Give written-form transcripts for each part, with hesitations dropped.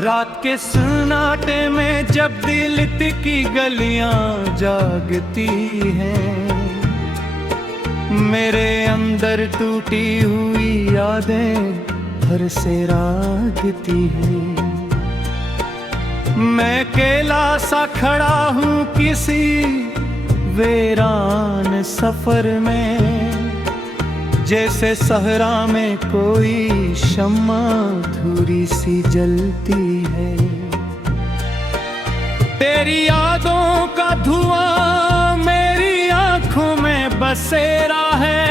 रात के सन्नाटे में जब दिल की गलियां जागती हैं, मेरे अंदर टूटी हुई यादें घर से रागती हैं। मैं अकेला सा खड़ा हूँ किसी वीरान सफर में, जैसे सहरा में कोई शम्मा धूरी सी जलती है। तेरी यादों का धुआं मेरी आंखों में बसेरा है,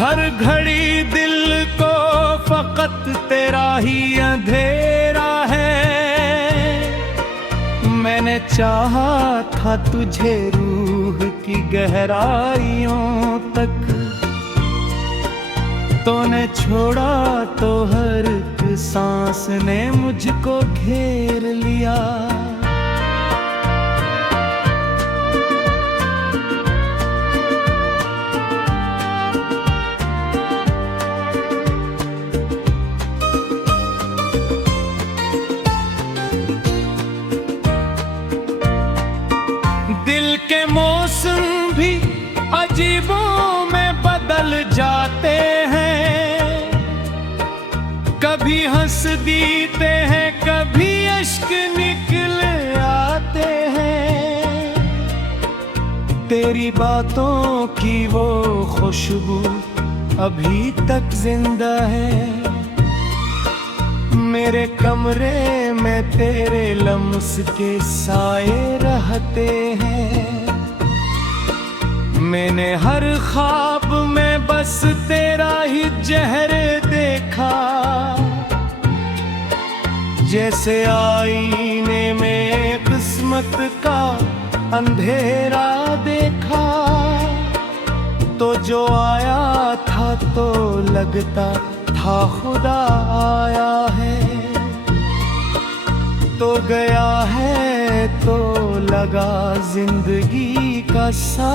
हर घड़ी दिल को फकत तेरा ही अंधेरा है। मैंने चाहा था तुझे रूह की गहराइयों तक, तूने छोड़ा तो हर एक सांस ने मुझको घेर लिया। दिल के मौसम भी अजीबों में बदल जाते हैं, कभी हंस देते हैं कभी अश्क निकल आते हैं। तेरी बातों की वो खुशबू अभी तक जिंदा है, मेरे कमरे में तेरे लम्स के साए रहते हैं। मैंने हर ख्वाब में बस तेरा ही जहर देखा, जैसे आईने में किस्मत का अंधेरा देखा। तो जो आया था तो लगता था खुदा आया है, तो गया है तो लगा जिंदगी का सा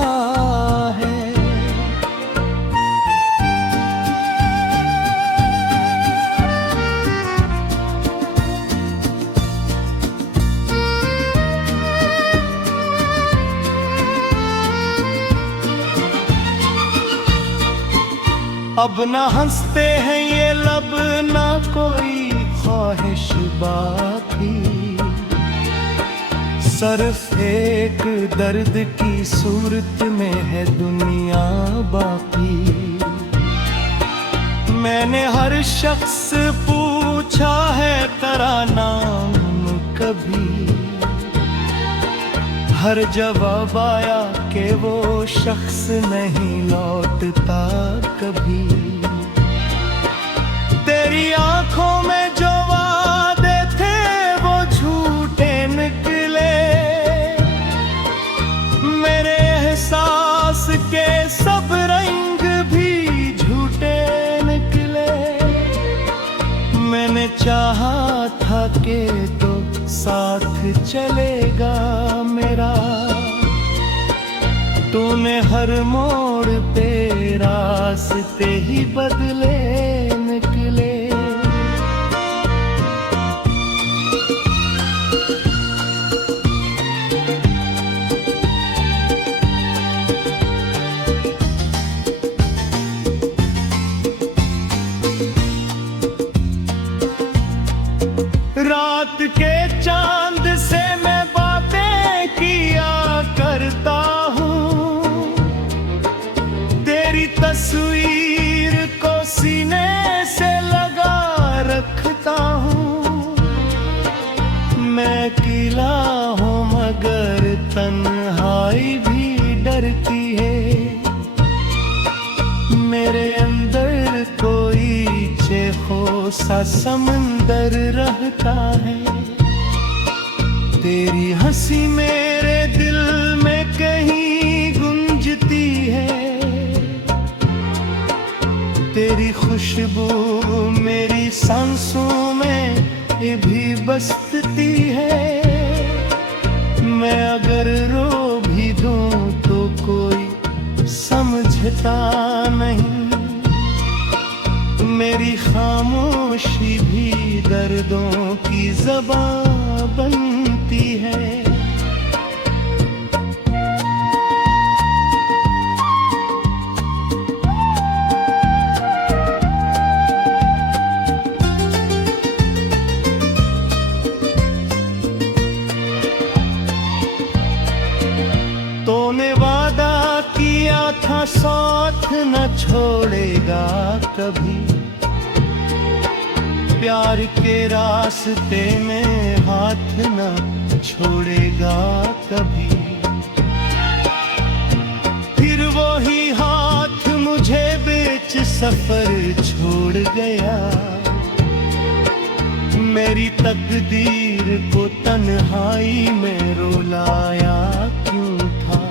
है। अब ना हंसते हैं ये लब, ना कोई ख्वाहिश बाकी, सिर्फ एक दर्द की सूरत में है दुनिया बाकी। मैंने हर शख्स पूछा है तेरा नाम कभी, हर जवाब आया कि वो शख्स नहीं लौटता कभी। तेरी आंखों में जो वादे थे वो झूठे निकले, मेरे एहसास के सब रंग भी झूठे निकले। मैंने चाहा था कि तो साथ चलेगा मेरा, तूने हर मोड़ पे रास्ते ही बदले निकले। रात के चांद से मैं बातें किया करता हूँ, तेरी तस्वीर को सीने से लगा रखता हूँ। मैं अकेला हूँ मगर तन्हाई भी डरती है, मेरे अंदर कोई चेखो सा समंदर रहता है। तेरी हंसी मेरे दिल में कहीं गूंजती है, तेरी खुशबू मेरी सांसों में भी बसती है। मैं अगर रो भी दूं तो कोई समझता नहीं, मेरी खामोशी भी दर्दों की ज़बां बनती है। तूने वादा किया था साथ न छोड़ेगा कभी, प्यार के रास्ते में हाथ न छोड़ेगा कभी। फिर वही हाथ मुझे बीच सफर छोड़ गया, मेरी तकदीर को तन्हाई में रुलाया क्यों था।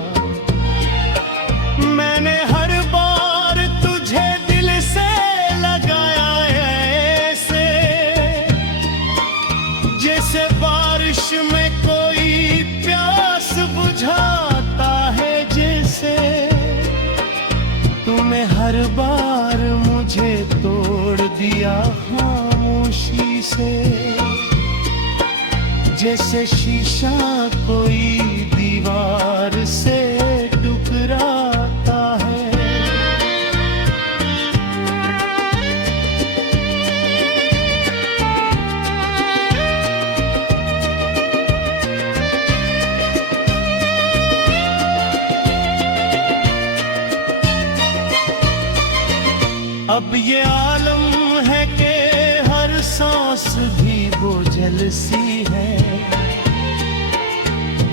मैंने हर बार तुझे दिल से लगाया ऐसे, जैसे बारिश में कोई प्यास बुझाता है जैसे। तूने हर बार मुझे तोड़ दिया खामोशी से, जैसे शीशा कोई दीवार से टकराता है। अब ये आलम है कि हर सांस भी बोझल सी है,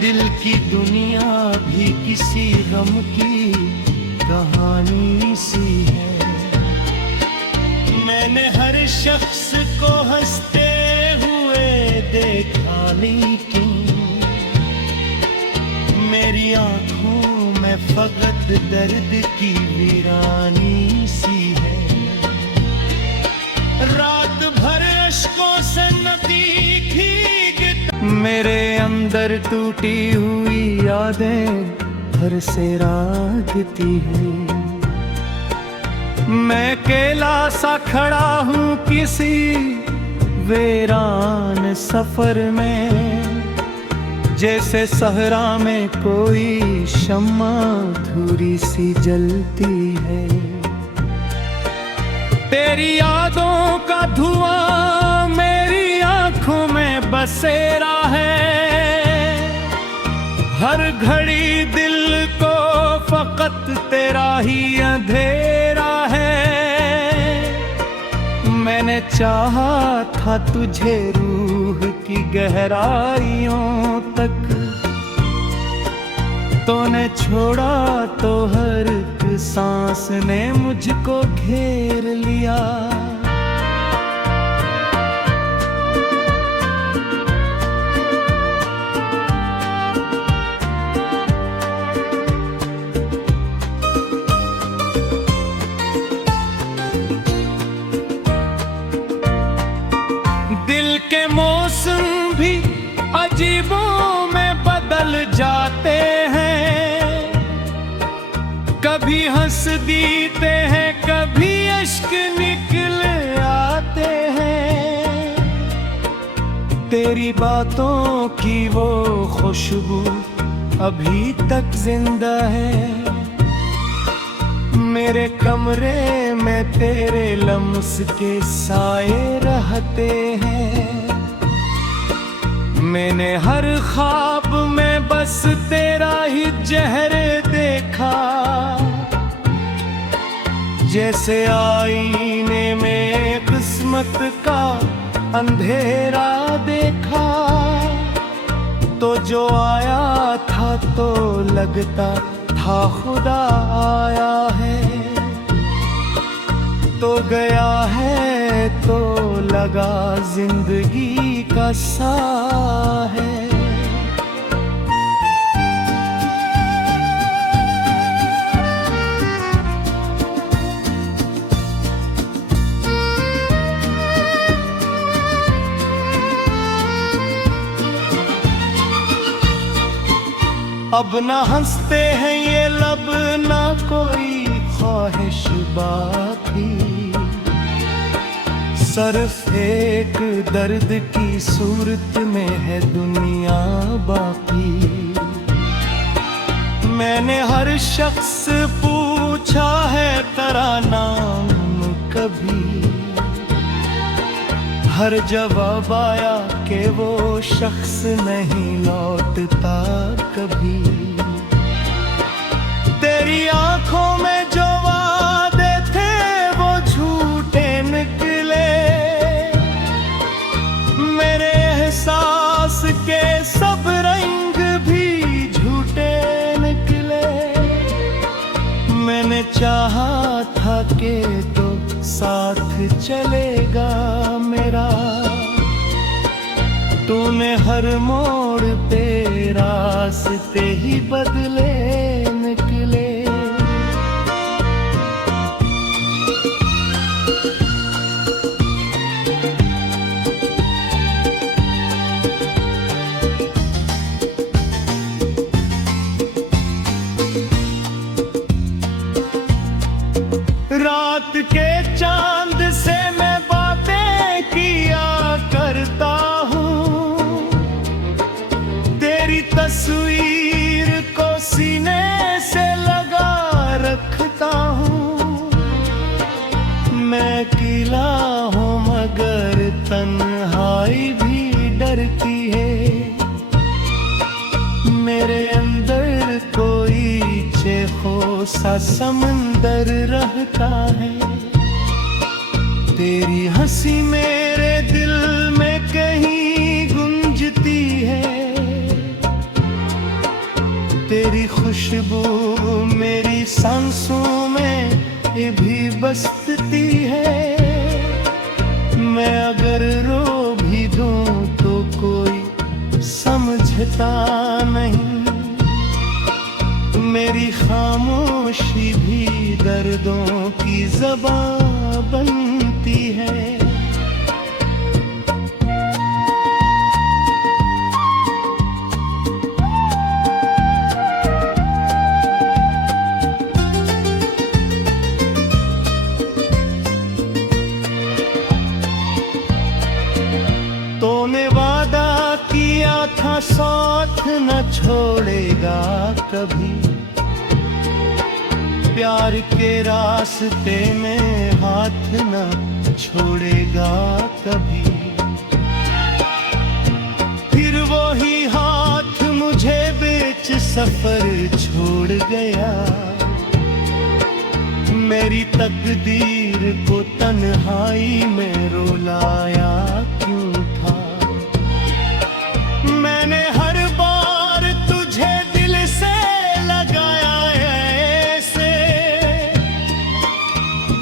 दिल की दुनिया भी किसी गम की कहानी सी है। मैंने हर शख्स को हंसते हुए देखा, लेकिन मेरी आंखों में फकत दर्द की वीरानी सी है। रात भर अश्कों से नदी भीगता, मेरे अंदर टूटी हुई यादें हर से रागती हैं। मैं अकेला सा खड़ा हूँ किसी वीरान सफर में, जैसे सहरा में कोई शम्मा अधूरी सी जलती है। तेरी यादों का धुआं मेरी आंखों में बसेरा है, हर घड़ी दिल को फकत तेरा ही अंधेरा है। मैंने चाहा था तुझे रूह की गहराइयों तक, तूने छोड़ा तो हर एक सांस ने मुझको घेर लिया। दिल के मौसम भी अजीबों में बदल जाते हैं, कभी हंस देते हैं कभी अश्क निकल आते हैं। तेरी बातों की वो खुशबू अभी तक जिंदा है, मेरे कमरे में तेरे लम्स के साए रहते हैं। मैंने हर ख्वाब में बस तेरा ही जहर देखा, जैसे आईने में किस्मत का अंधेरा देखा। तो जो आया था तो लगता था खुदा आया है, तो गया है तो लगा जिंदगी का सा है। अब ना हंसते हैं ये लब, ना कोई ख्वाहिश बाकी, सिर्फ एक दर्द की सूरत में है दुनिया बाकी। मैंने हर शख्स पूछा है तेरा नाम कभी, हर जवाब आया कि वो शख्स नहीं लौटता कभी। तेरी आंखों में जो वादे थे वो झूठे निकले, मेरे एहसास के सब रंग भी झूठे निकले। मैंने चाहा था कि तो साथ चलेगा मेरा, तूने हर मोड़ पे रास्ते ही बदले निकले। रात के चांद से मैं बातें किया करता हूँ, तेरी तस्वीर को सीने से लगा रखता हूँ। मैं अकेला हूँ मगर तन्हाई भी डरती है, मेरे अंदर कोई चेखो सा समंदर रहता है। तेरी हंसी मेरे दिल में कहीं गूंजती है, तेरी खुशबू मेरी सांसों में भी बसती है। मैं अगर रो भी दूं तो कोई समझता नहीं, मेरी खामोशी भी दर्दों की ज़बान बनती है। तूने वादा किया था साथ न छोड़ेगा कभी, प्यार के रास्ते में हाथ न छोड़ेगा कभी। फिर वही हाथ मुझे बीच सफर छोड़ गया, मेरी तकदीर को तन्हाई में रुलाया क्यों था। मैंने हर बार तुझे दिल से लगाया ऐसे,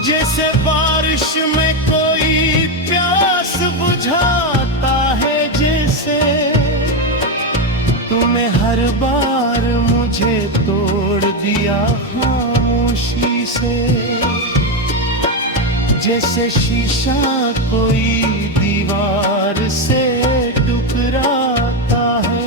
जैसे बारिश में कोई प्यास बुझाता है जैसे। तूने हर बार मुझे तोड़ दिया खामोशी से, जैसे शीशा कोई दीवार से टकराता है।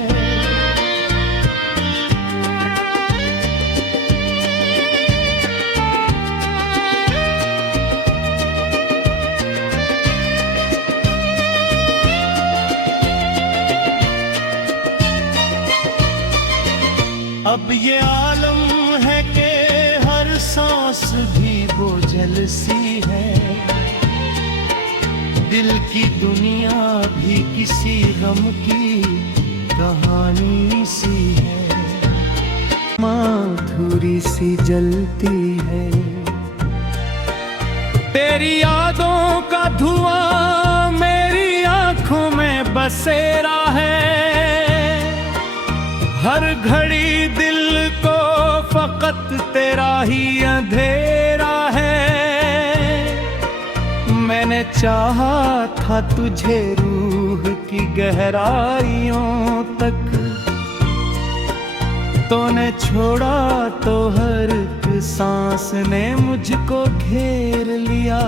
अब ये आलम है कि हर सांस भी बोझल सी है, दिल की दुनिया भी किसी गम की कहानी सी है। माधुरी सी जलती है, तेरी यादों का धुआं मेरी आंखों में बसेरा है। हर घड़ी दिल को फकत तेरा ही अंधेरा है। मैंने चाहा था तुझे रूह की गहराइयों तक, तूने छोड़ा तो हर एक सांस ने मुझको घेर लिया।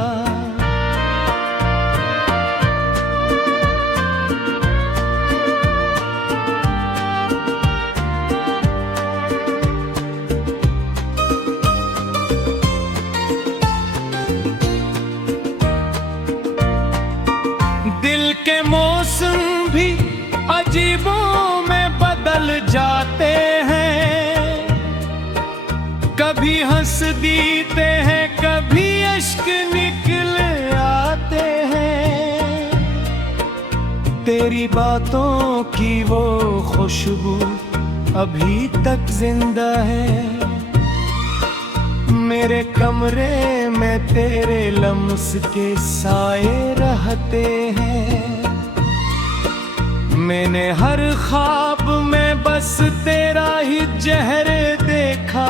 आते हैं, कभी हंस देते हैं, कभी अश्क निकल आते हैं। तेरी बातों की वो खुशबू अभी तक जिंदा है। मेरे कमरे में तेरे लम्स के साए रहते हैं। मैंने हर ख्वाब में बस तेरा ही चेहरे देखा,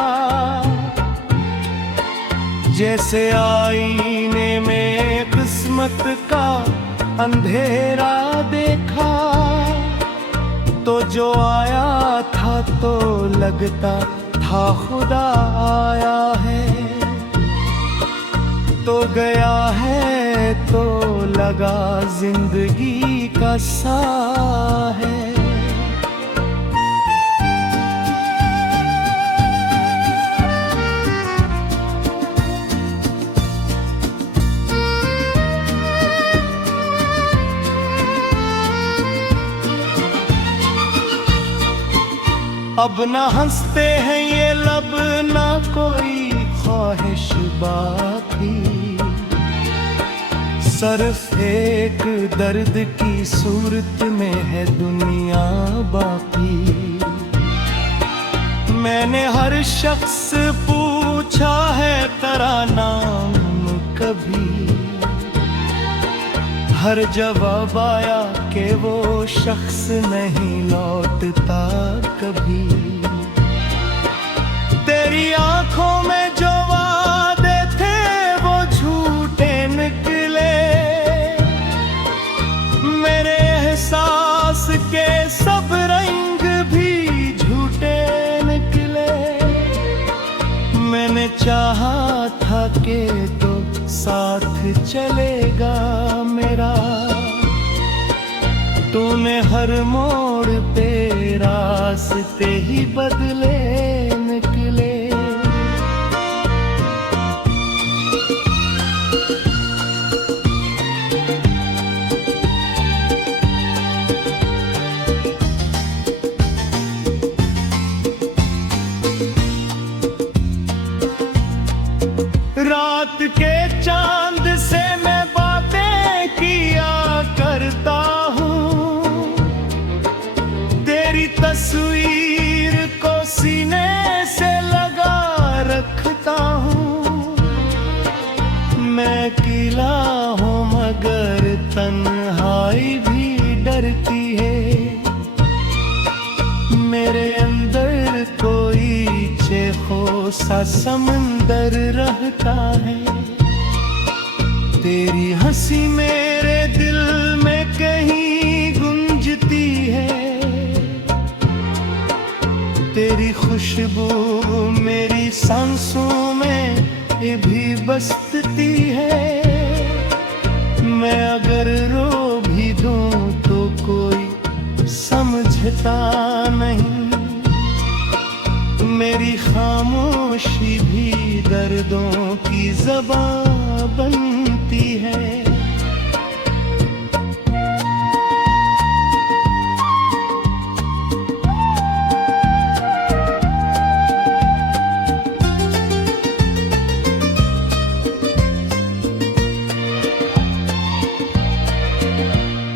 जैसे आईने में किस्मत का अंधेरा देखा। तो जो आया था तो लगता था खुदा आया है, तो गया है तो लगा जिंदगी का सा है। अब ना हंसते हैं ये लब, ना कोई ख्वाहिश बाकी, सिर्फ एक दर्द की सूरत में है दुनिया बाकी। मैंने हर शख्स पूछा है तेरा नाम कभी, हर जवाब आया कि वो शख्स नहीं लौटता कभी। तेरी आंखों में जो वादे थे वो झूठे निकले, मेरे एहसास के सब रंग भी झूठे निकले। मैंने चाहा था कि तो साथ चलेगा मेरा, तूने हर मोड़ पे रास्ते ही बदले निकले। रात के चांद से मैं बातें किया करता हूँ, तेरी तस्वीर को सीने से लगा रखता हूँ। मैं अकेला हूँ मगर तन्हाई भी डरती है, मेरे अंदर कोई चेखो सा समंदर रहता है। तेरी हंसी मेरे दिल में कहीं गूंजती है, तेरी खुशबू मेरी सांसों में भी बसती है। मैं अगर रो भी दूं तो कोई समझता नहीं, मेरी खामोशी भी दर्दों की ज़बान बनती है।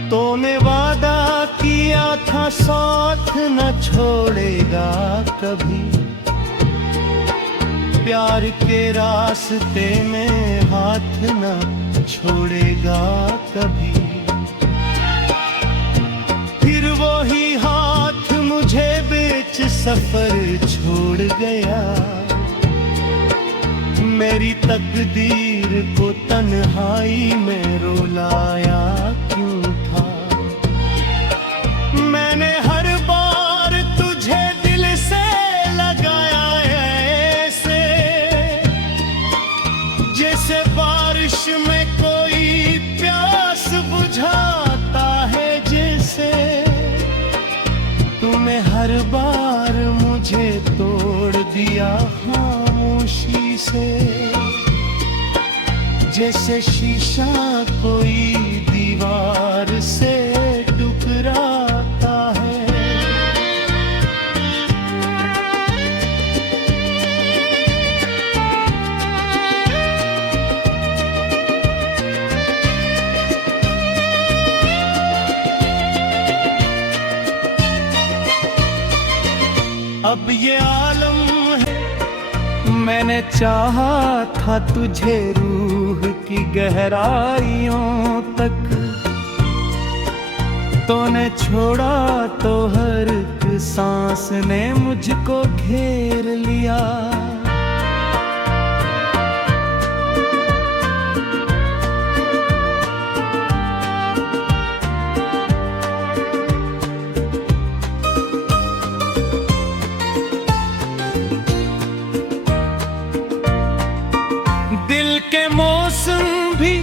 तूने वादा किया था साथ न छोड़ेगा कभी, प्यार के रास्ते में हाथ न छोड़ेगा कभी। फिर वही हाथ मुझे बीच सफर छोड़ गया, मेरी तकदीर को तन्हाई में रुलाया क्यों था। मैंने हर बार तुझे दिल से लगाया ऐसे, जैसे बारिश में कोई प्यास बुझाता है जैसे। तूने हर बार मुझे तोड़ दिया खामोशी से, जैसे शीशा कोई दीवार से टकराता है। अब ये आलम है। मैंने चाहा था तुझे रूह की गहराइयों तक, तूने छोड़ा तो हर एक सांस ने मुझको घेर लिया। दिल के मौसम भी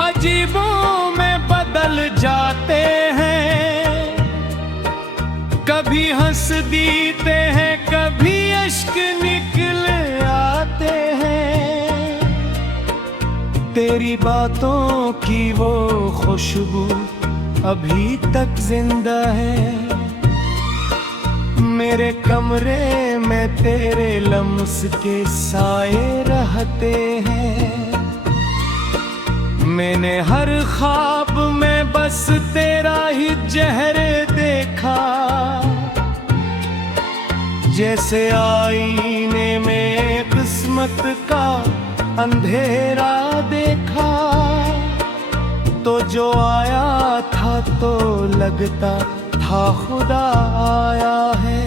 अजीबों में बदल जाते हैं, कभी हंस देते हैं कभी अश्क निकल आते हैं। तेरी बातों की वो खुशबू अभी तक जिंदा है, मेरे कमरे में तेरे लम्स के साए रहते हैं। मैंने हर ख्वाब में बस तेरा ही चेहरे देखा, जैसे आईने में किस्मत का अंधेरा देखा। तो जो आया था तो लगता था खुदा आया है,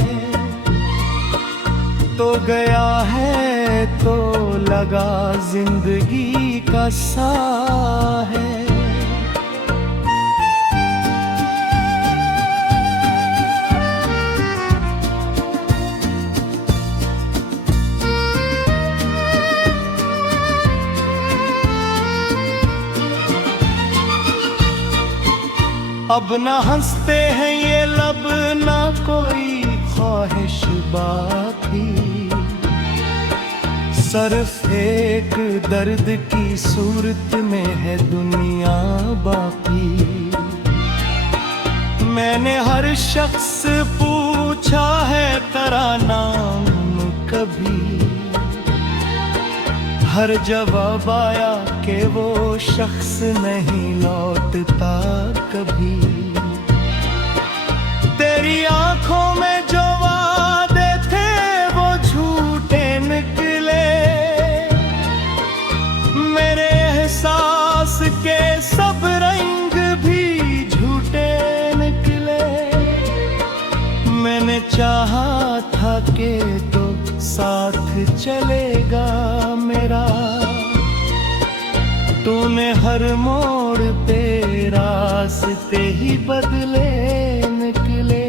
तो गया है तो लगा जिंदगी का सा है। अब न हंसते हैं ये लब, ना कोई ख्वाहिश बाकी, सिर्फ एक दर्द की सूरत में है दुनिया बाकी। मैंने हर शख्स पूछा है तेरा नाम कभी, हर जवाब आया कि वो शख्स नहीं लौटता कभी। तेरी आंखों में जो वादे थे वो झूठे निकले, मेरे एहसास के सब रंग भी झूठे निकले। मैंने चाहा था कि तो साथ चलेगा मेरा, तूने हर मोड़ पे रास्ते ही बदले निकले।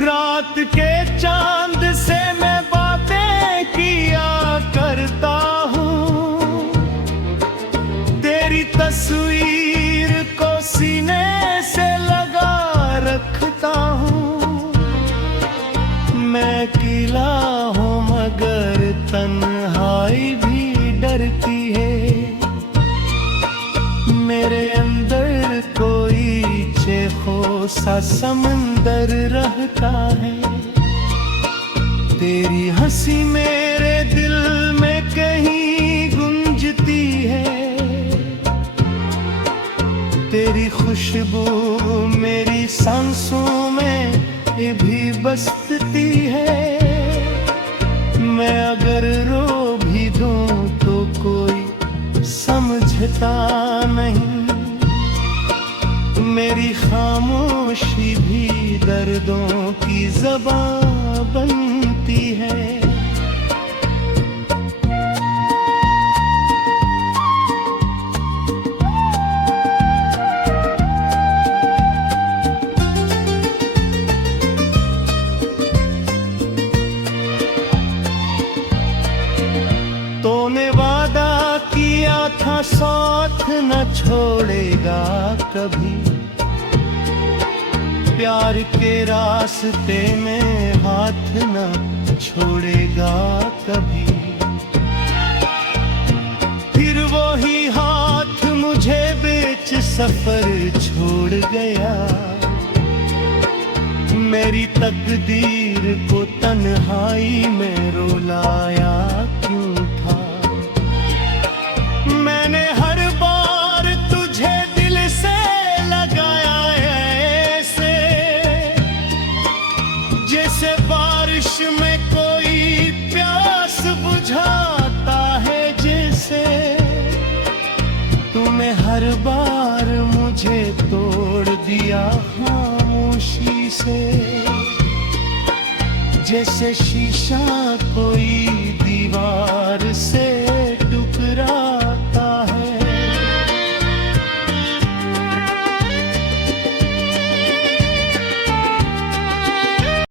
रात के चांद से मैं बातें किया करता हूँ, तेरी तस्वीर को सीने से लगा रखता हूँ। मैं अकेला हूँ मगर तन्हाई भी डरती है, मेरे अंदर कोई चेखो सा समंदर रहता है। तेरी हंसी मेरे दिल में कहीं गूंजती है, तेरी खुशबू मेरी सांसों में भी बसती है। मैं अगर रो भी दूं तो कोई समझता नहीं, मेरी खामोशी भी दर्दों की ज़बान बनती है। तूने वादा किया था साथ न छोड़ेगा कभी, प्यार के रास्ते में हाथ न छोड़ेगा कभी। फिर वही हाथ मुझे बीच सफर छोड़ गया, मेरी तकदीर को तन्हाई में रुलाया क्यों था। मैंने हर बार तुझे दिल से लगाया ऐसे, जैसे बारिश में कोई प्यास बुझाता है जैसे। तूने हर बार मुझे तोड़ दिया खामोशी से, जैसे शीशा कोई